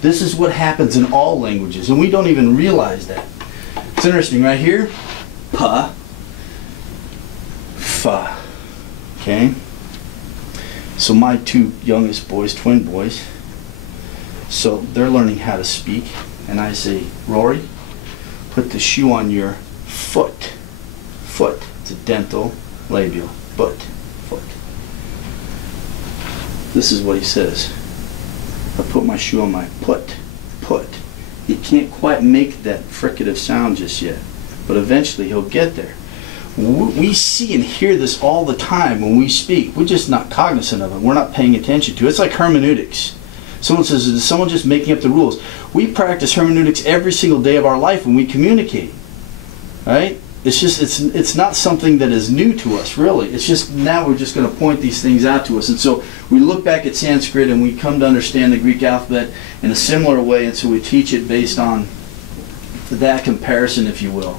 This is what happens in all languages, and we don't even realize that. It's interesting, right here, pa, fa, okay? So my two youngest boys, twin boys, so they're learning how to speak, and I say, Rory, put the shoe on your foot. Foot. It's a dental labial. Foot. Foot. This is what he says. I put my shoe on my put. Put. He can't quite make that fricative sound just yet, but eventually he'll get there. We see and hear this all the time when we speak. We're just not cognizant of it. We're not paying attention to it. It's like hermeneutics. Someone says, is someone just making up the rules? We practice hermeneutics every single day of our life when we communicate. Right? It's just, it's not something that is new to us, really. It's just now we're just going to point these things out to us. And so we look back at Sanskrit and we come to understand the Greek alphabet in a similar way, and so we teach it based on that comparison, if you will.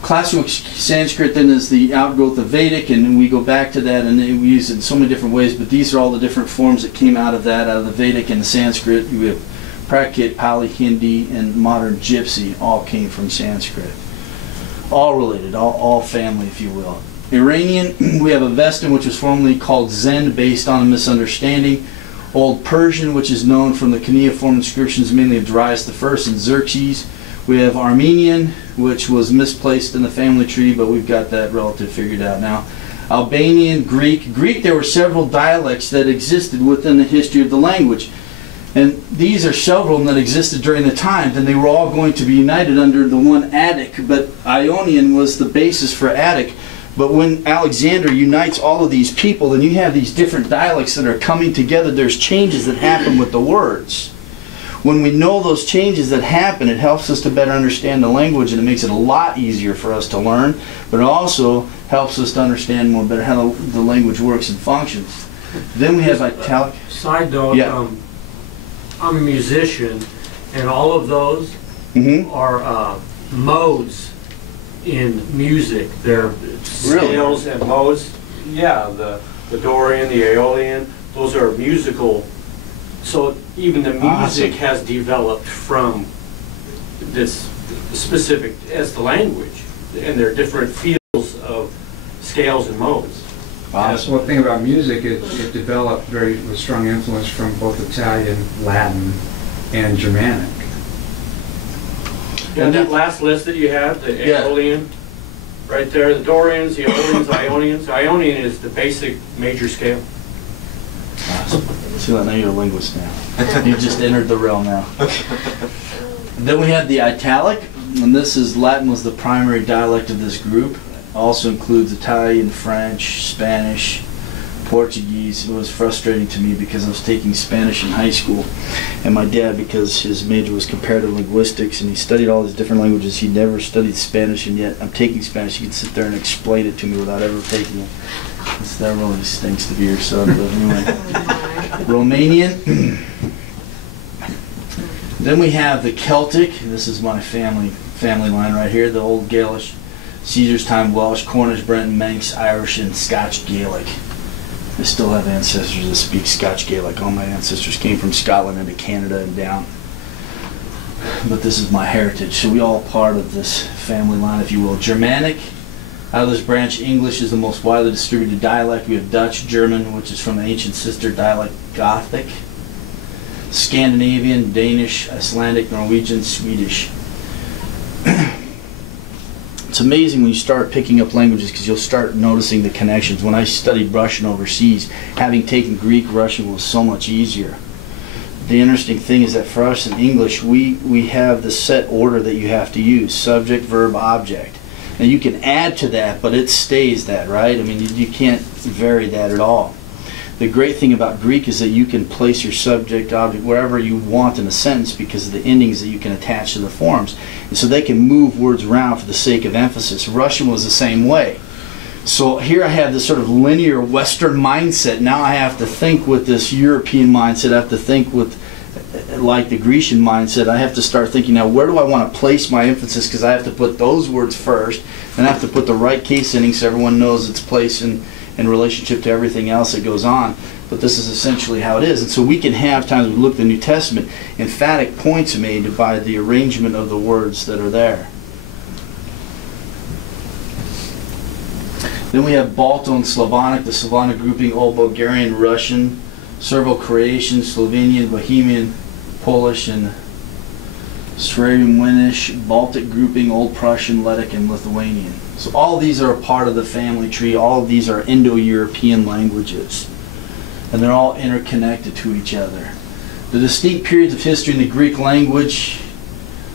Classical Sanskrit then is the outgrowth of Vedic, and then we go back to that, and we use it in so many different ways, but these are all the different forms that came out of that, out of the Vedic and the Sanskrit. We have Prakrit, Pali, Hindi, and modern Gypsy all came from Sanskrit. All related, all family, if you will. Iranian, we have Avestan, which was formerly called Zend, based on a misunderstanding. Old Persian, which is known from the cuneiform inscriptions mainly of Darius I and Xerxes. We have Armenian, which was misplaced in the family tree, but we've got that relative figured out now. Albanian, Greek. Greek, there were several dialects that existed within the history of the language. And these are several that existed during the time, and they were all going to be united under the one Attic, but Ionian was the basis for Attic. But when Alexander unites all of these people, then you have these different dialects that are coming together. There's changes that happen with the words. When we know those changes that happen, it helps us to better understand the language, and it makes it a lot easier for us to learn, but it also helps us to understand more better how the language works and functions. Then we have italic. Side note, yeah. I'm a musician, and all of those are modes in music. They're scales and modes. Yeah, the Dorian, the Aeolian, those are musical. So even the music has developed from this specific as the language, and there are different fields of scales and modes. That's one thing about music, it developed with strong influence from both Italian, Latin, and Germanic. And that last list that you had, the Aeolian, right there, the Dorians, the Aeolians, Ionians. Ionian is the basic major scale. See, I know you're a linguist now. You've just entered the realm now. Then we have the Italic, and this is Latin was the primary dialect of this group. Also includes Italian, French, Spanish, Portuguese. It was frustrating to me because I was taking Spanish in high school, and my dad, because his major was comparative linguistics and he studied all these different languages, he never studied Spanish, and yet I'm taking Spanish. He could sit there and explain it to me without ever taking it. That really stinks to be your son, but anyway. Romanian. Then we have the Celtic. This is my family line right here, the Old Gaelish. Caesar's time Welsh, Cornish, Breton, Manx, Irish, and Scotch Gaelic. I still have ancestors that speak Scotch Gaelic. All my ancestors came from Scotland into Canada and down. But this is my heritage. So we all part of this family line, if you will. Germanic. Out of this branch, English is the most widely distributed dialect. We have Dutch, German, which is from the ancient sister dialect Gothic. Scandinavian, Danish, Icelandic, Norwegian, Swedish. It's amazing when you start picking up languages because you'll start noticing the connections. When I studied Russian overseas, having taken Greek, Russian was so much easier. The interesting thing is that for us in English, we have the set order that you have to use, subject, verb, object. Now you can add to that, but it stays that, right? I mean, you can't vary that at all. The great thing about Greek is that you can place your subject, object, wherever you want in a sentence because of the endings that you can attach to the forms. And so they can move words around for the sake of emphasis. Russian was the same way. So here I have this sort of linear Western mindset. Now I have to think with this European mindset. I have to think with like the Grecian mindset. I have to start thinking now, where do I want to place my emphasis, because I have to put those words first, and I have to put the right case ending so everyone knows its place in in relationship to everything else that goes on. But this is essentially how it is. And so we can have times we look at the New Testament, emphatic points made by the arrangement of the words that are there. Then we have Balto and Slavonic, the Slavonic grouping, Old Bulgarian, Russian, Serbo-Croatian, Slovenian, Bohemian, Polish, and Slavonic, Baltic grouping, Old Prussian, Letic, and Lithuanian. So all these are a part of the family tree. All of these are Indo-European languages. And they're all interconnected to each other. The distinct periods of history in the Greek language,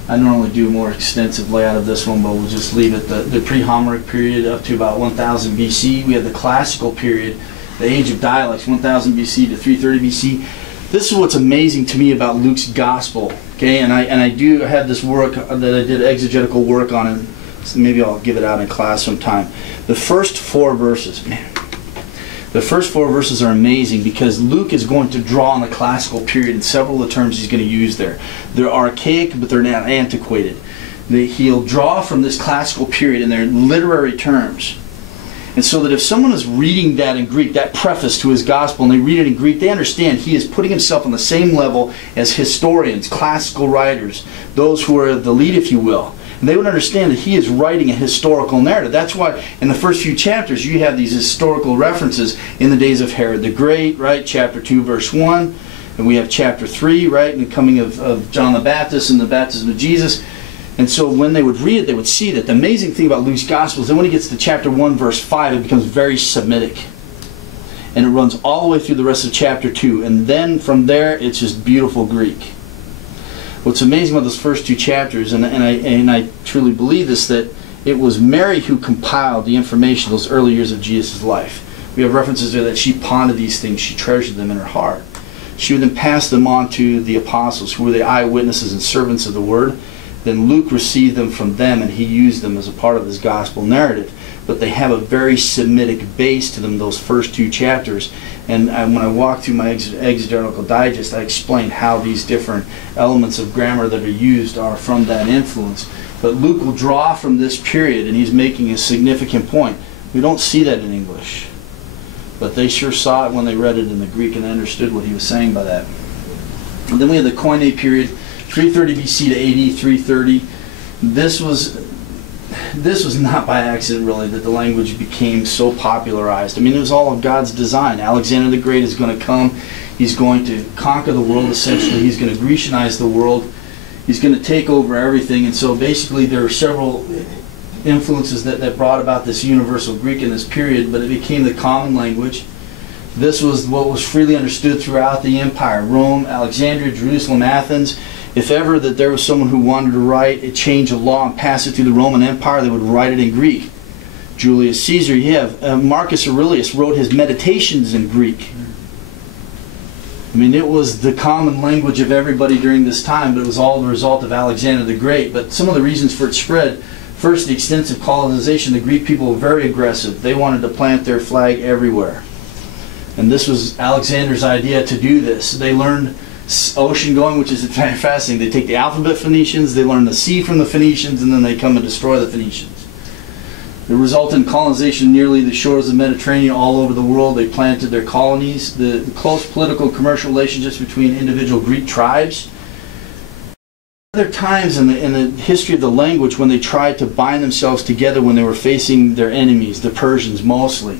I normally do a more extensive layout of this one, but we'll just leave it. The pre-Homeric period up to about 1000 BC. We have the classical period, the age of dialects, 1000 BC to 330 BC. This is what's amazing to me about Luke's gospel. Okay, and I have this work that I did exegetical work on, and so maybe I'll give it out in class sometime. The first 4 verses, man. The first 4 verses are amazing because Luke is going to draw on the classical period in several of the terms he's going to use there. They're archaic, but they're not antiquated. He'll draw from this classical period in their literary terms. And so that if someone is reading that in Greek, that preface to his gospel, and they read it in Greek, they understand he is putting himself on the same level as historians, classical writers, those who are the lead, if you will. And they would understand that he is writing a historical narrative. That's why in the first few chapters you have these historical references in the days of Herod the Great, right? Chapter 2, verse 1. And we have chapter 3, right? And the coming of John the Baptist and the baptism of Jesus. And so when they would read it, they would see that the amazing thing about Luke's gospel is that when he gets to chapter 1, verse 5, it becomes very Semitic. And it runs all the way through the rest of chapter 2. And then from there, it's just beautiful Greek. What's amazing about those first 2 chapters, and I truly believe this, that it was Mary who compiled the information those early years of Jesus' life. We have references there that she pondered these things, she treasured them in her heart. She would then pass them on to the apostles, who were the eyewitnesses and servants of the word. Then Luke received them from them, and he used them as a part of his gospel narrative. But they have a very Semitic base to them, those first 2 chapters. And when I walk through my exegetical digest, I explain how these different elements of grammar that are used are from that influence. But Luke will draw from this period, and he's making a significant point. We don't see that in English. But they sure saw it when they read it in the Greek, and they understood what he was saying by that. And then we have the Koine period, 330 BC to AD 330. This was not by accident, really, that the language became so popularized. I mean, it was all of God's design. Alexander the Great is going to come. He's going to conquer the world, essentially. He's going to Grecianize the world. He's going to take over everything. And so basically there are several influences that brought about this universal Greek in this period, but it became the common language. This was what was freely understood throughout the empire. Rome, Alexandria, Jerusalem, Athens. If ever that there was someone who wanted to write a change of law and pass it through the Roman Empire, they would write it in Greek. Julius Caesar, you have Marcus Aurelius wrote his meditations in Greek. I mean, it was the common language of everybody during this time, but it was all the result of Alexander the Great. But some of the reasons for its spread, first, the extensive colonization. The Greek people were very aggressive. They wanted to plant their flag everywhere. And this was Alexander's idea to do this. They learned ocean going, which is fascinating. They take the alphabet Phoenicians, they learn the sea from the Phoenicians, and then they come and destroy the Phoenicians. It resulted in colonization nearly the shores of the Mediterranean all over the world. They planted their colonies. The close political and commercial relationships between individual Greek tribes. Other times in the history of the language when they tried to bind themselves together when they were facing their enemies, the Persians mostly.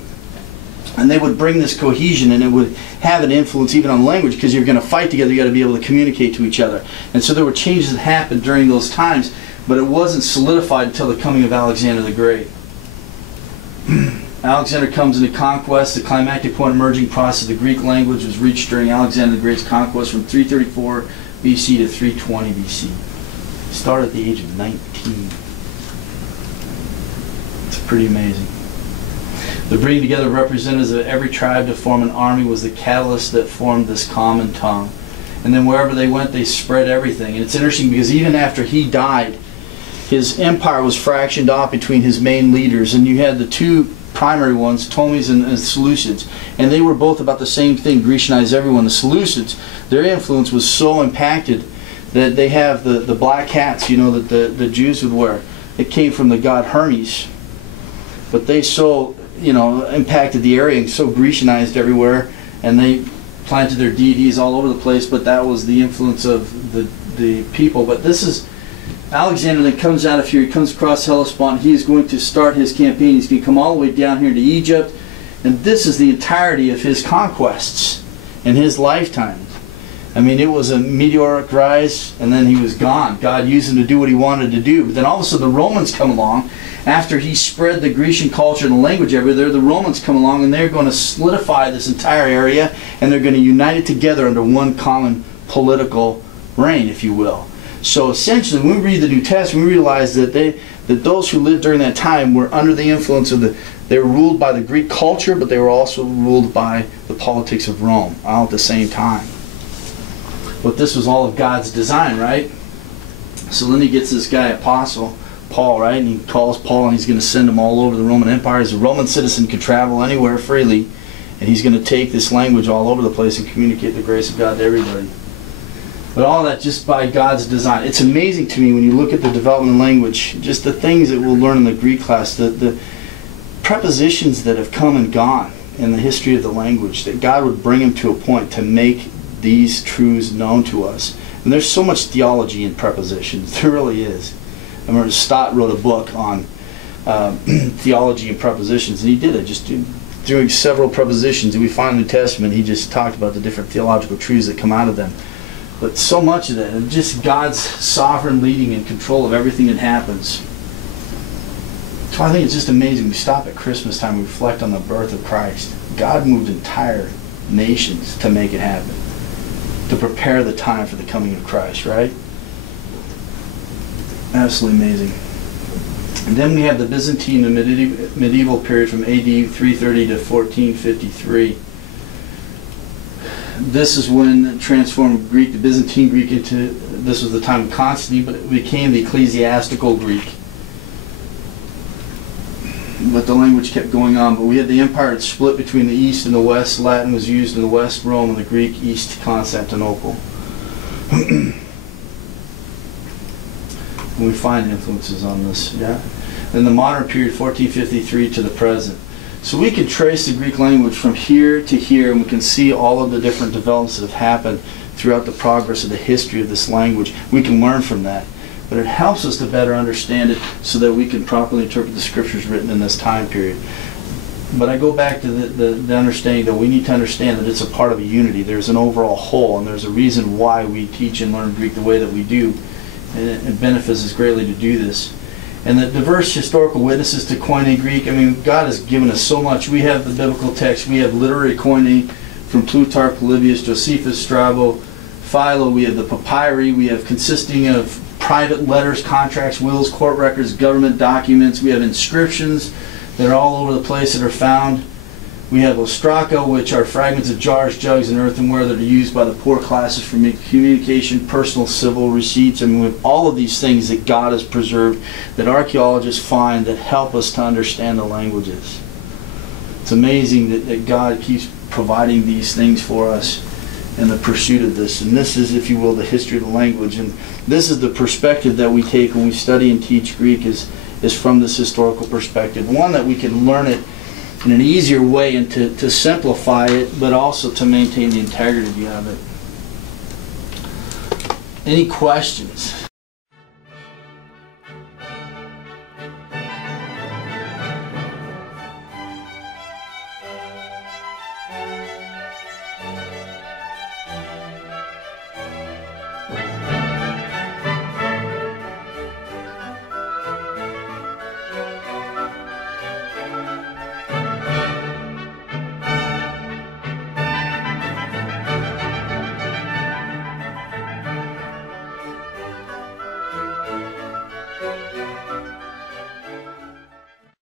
And they would bring this cohesion, and it would have an influence even on language, because you're going to fight together, you got to be able to communicate to each other. And so there were changes that happened during those times, but it wasn't solidified until the coming of Alexander the Great. Alexander comes into conquest. The climactic point emerging process of the Greek language was reached during Alexander the Great's conquest from 334 BC to 320 BC. He started at the age of 19. It's pretty amazing. The bringing together of representatives of every tribe to form an army was the catalyst that formed this common tongue. And then wherever they went, they spread everything. And it's interesting because even after he died, his empire was fractioned off between his main leaders. And you had the 2 primary ones, Ptolemies and Seleucids. And they were both about the same thing, Grecianize everyone. The Seleucids, their influence was so impacted that they have the black hats, you know, that the Jews would wear. It came from the god Hermes. But they so impacted the area and so Grecianized everywhere, and they planted their deities all over the place, but that was the influence of the people. But this is Alexander that comes out of here. He comes across Hellespont. He is going to start his campaign. He's going to come all the way down here to Egypt, and this is the entirety of his conquests in his lifetime. I mean, it was a meteoric rise, and then he was gone. God used him to do what he wanted to do. But then all of a sudden the Romans come along. After he spread the Grecian culture and the language everywhere, the Romans come along, and they're going to solidify this entire area, and they're going to unite it together under one common political reign, if you will. So essentially, when we read the New Testament, we realize that those who lived during that time were under the influence of they were ruled by the Greek culture, but they were also ruled by the politics of Rome all at the same time. But this was all of God's design, right? So then he gets this guy, Apostle Paul, right? And he calls Paul, and he's going to send him all over the Roman Empire. As a Roman citizen, could travel anywhere freely, and he's going to take this language all over the place and communicate the grace of God to everybody. But all that just by God's design. It's amazing to me when you look at the development of language, just the things that we'll learn in the Greek class, the prepositions that have come and gone in the history of the language, that God would bring him to a point to make these truths known to us. And there's so much theology in prepositions. There really is. I remember Stott wrote a book on theology and prepositions, and he did it just doing several prepositions. And we find in the New Testament, he just talked about the different theological truths that come out of them. But so much of that, and just God's sovereign leading and control of everything that happens. So I think it's just amazing. We stop at Christmas time and reflect on the birth of Christ. God moved entire nations to make it happen, to prepare the time for the coming of Christ, right? Absolutely amazing. And then we have the Byzantine and medieval period from AD 330 to 1453. This is when it transformed Greek, the Byzantine Greek, into, this was the time of Constantine, but it became the ecclesiastical Greek. But the language kept going on. But we had the empire that split between the East and the West. Latin was used in the West, Rome, and the Greek, East, Constantinople. And we find influences on this, yeah. In the modern period, 1453 to the present. So we can trace the Greek language from here to here, and we can see all of the different developments that have happened throughout the progress of the history of this language. We can learn from that. But it helps us to better understand it so that we can properly interpret the scriptures written in this time period. But I go back to the understanding that we need to understand that it's a part of a unity. There's an overall whole, and there's a reason why we teach and learn Greek the way that we do. And it benefits us greatly to do this. And the diverse historical witnesses to Koine Greek, I mean, God has given us so much. We have the biblical text. We have literary Koine from Plutarch, Polybius, Josephus, Strabo, Philo. We have the papyri. We have consisting of private letters, contracts, wills, court records, government documents. We have inscriptions that are all over the place that are found. We have ostraca, which are fragments of jars, jugs, and earthenware that are used by the poor classes for communication, personal, civil receipts. I mean, we have all of these things that God has preserved, that archaeologists find that help us to understand the languages. It's amazing that God keeps providing these things for us in the pursuit of this. And this is, if you will, the history of the language. And this is the perspective that we take when we study and teach Greek, is from this historical perspective. One, that we can learn it in an easier way and to simplify it, but also to maintain the integrity of it. Any questions?